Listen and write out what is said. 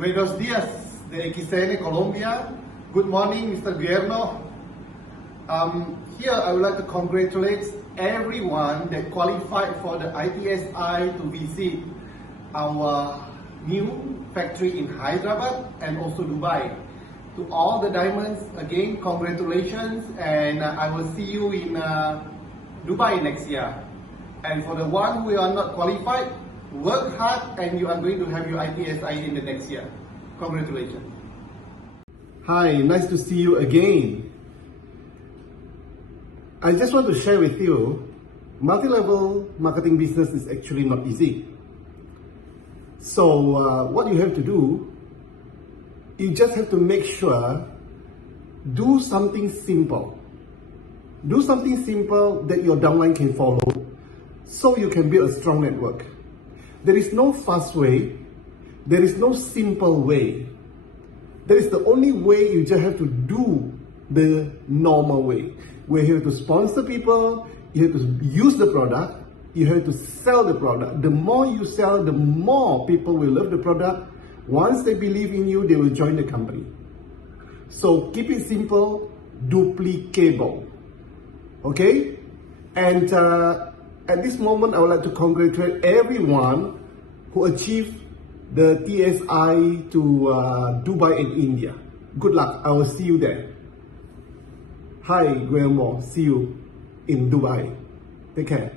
Buenos días de DXN Colombia. Good morning, Mr. Guillermo. Here I would like to congratulate everyone that qualified for the ITSI to visit our new factory in Hyderabad and also Dubai. To all the diamonds, again, congratulations, and I will see you in Dubai next year. And for the one who are not qualified, work hard and you are going to have your ITSI in the next year. Congratulations. Hi, nice to see you again. I just want to share with you, multi-level marketing business is actually not easy. So what you have to do, you just have to make sure, do something simple. Do something simple that your downline can follow so you can build a strong network. There is no fast way. There is no simple way. That is the only way. You just have to do the normal way. Where you have to sponsor people, you have to use the product, you have to sell the product. The more you sell, the more people will love the product. Once they believe in you, they will join the company. So keep it simple, duplicable. Okay? And at this moment, I would like to congratulate everyone who achieved the TSI to Dubai and India. Good luck. I will see you there. Hi, Guillermo. See you in Dubai. Take care.